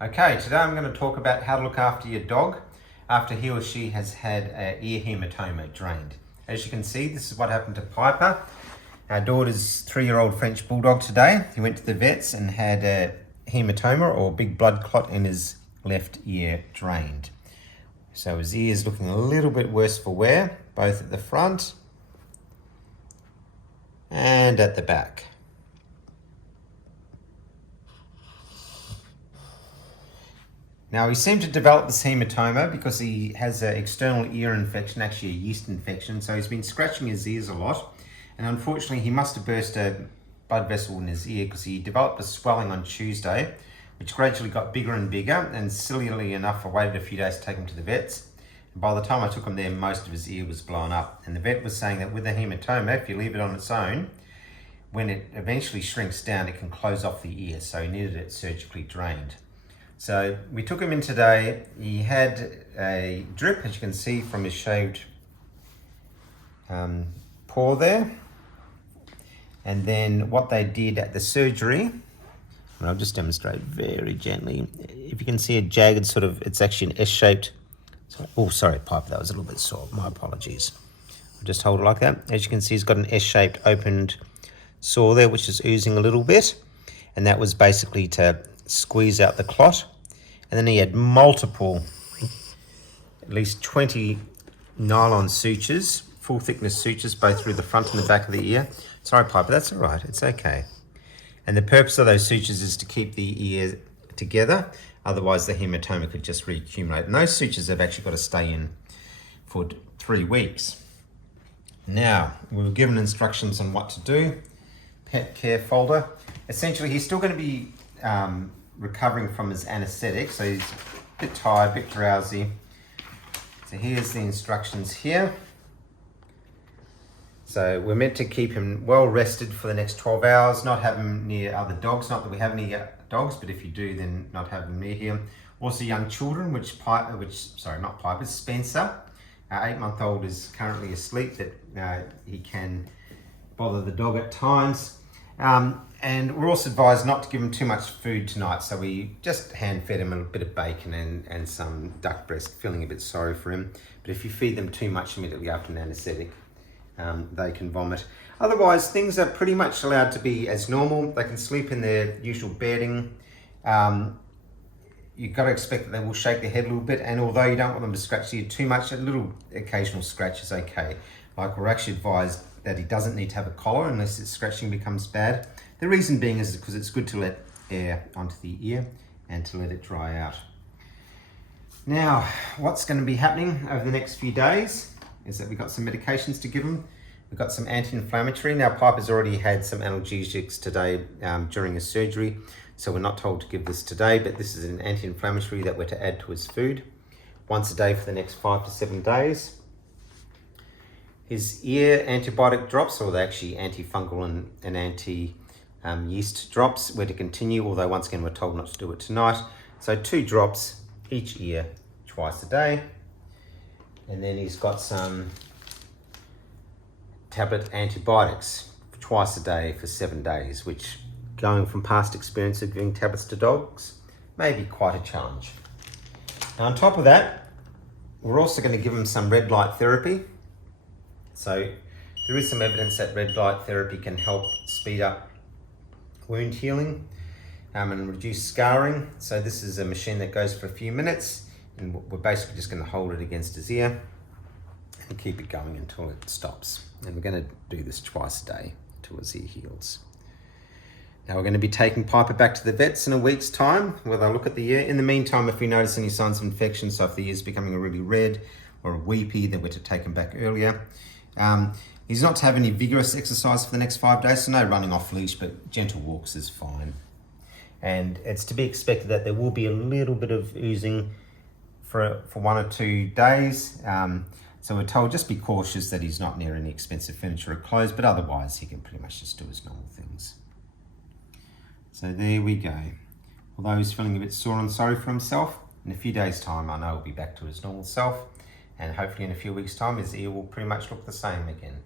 Okay, today I'm going to talk about how to look after your dog after he or she has had an ear hematoma drained. As you can see, this is what happened to Piper, our daughter's 3-year-old French Bulldog today. He went to the vets and had a hematoma, or big blood clot, in his left ear drained. So his ear is looking a little bit worse for wear, both at the front and at the back. Now, he seemed to develop this hematoma because he has an external ear infection, actually a yeast infection. So he's been scratching his ears a lot. And unfortunately, he must have burst a blood vessel in his ear because he developed a swelling on Tuesday, which gradually got bigger and bigger. And sillily enough, I waited a few days to take him to the vets. And by the time I took him there, most of his ear was blown up. And the vet was saying that with a hematoma, if you leave it on its own, when it eventually shrinks down, it can close off the ear. So he needed it surgically drained. So we took him in today. He had a drip, as you can see from his shaved paw there. And then what they did at the surgery, and I'll just demonstrate very gently. If you can see a jagged sort of, it's actually an S-shaped, oh sorry Piper, that was a little bit sore, my apologies. I'll just hold it like that. As you can see, he's got an S-shaped opened sore there, which is oozing a little bit. And that was basically to squeeze out the clot. And then he had multiple, at least 20 nylon sutures, full thickness sutures, both through the front and the back of the ear. Sorry Piper, that's all right, it's okay. And the purpose of those sutures is to keep the ear together, otherwise the hematoma could just reaccumulate. And those sutures have actually got to stay in for 3 weeks. Now, we were given instructions on what to do. Pet care folder. Essentially, he's still going to be recovering from his anesthetic, so he's a bit tired, a bit drowsy. So here's the instructions here. So we're meant to keep him well rested for the next 12 hours, not have him near other dogs. Not that we have any dogs, but if you do, then not have him near him. Also young children, Spencer, our 8-month-old, is currently asleep, that he can bother the dog at times. And we're also advised not to give him too much food tonight, so we just hand fed him a bit of bacon and some duck breast, feeling a bit sorry for him. But if you feed them too much immediately after an anesthetic, they can vomit. Otherwise, things are pretty much allowed to be as normal. They can sleep in their usual bedding. You've got to expect that they will shake their head a little bit, and although you don't want them to scratch you too much, a little occasional scratch is okay. Like, we're actually advised that he doesn't need to have a collar unless his scratching becomes bad. The reason being is because it's good to let air onto the ear and to let it dry out. Now, what's going to be happening over the next few days is that we've got some medications to give him. We've got some anti-inflammatory. Now, Piper's already had some analgesics today during his surgery, so we're not told to give this today, but this is an anti-inflammatory that we're to add to his food once a day for the next 5 to 7 days. His ear antibiotic drops, or they're actually antifungal and anti-yeast drops, were to continue, although once again we're told not to do it tonight. So 2 drops each ear twice a day. And then he's got some tablet antibiotics twice a day for 7 days, which, going from past experience of giving tablets to dogs, may be quite a challenge. Now, on top of that, we're also going to give him some red light therapy. So there is some evidence that red light therapy can help speed up wound healing and reduce scarring. So this is a machine that goes for a few minutes, and we're basically just going to hold it against his ear and keep it going until it stops. And we're going to do this twice a day until his ear heals. Now, we're going to be taking Piper back to the vets in a week's time where they'll look at the ear. In the meantime, if we notice any signs of infection, so if the ear's becoming really red or weepy, then we're to take him back earlier. He's not to have any vigorous exercise for the next 5 days, so no running off leash, but gentle walks is fine. And it's to be expected that there will be a little bit of oozing for 1 or 2 days. So we're told just be cautious that he's not near any expensive furniture or clothes, but otherwise he can pretty much just do his normal things. So there we go. Although he's feeling a bit sore and sorry for himself, in a few days' time I know he'll be back to his normal self, and hopefully in a few weeks' time his ear will pretty much look the same again.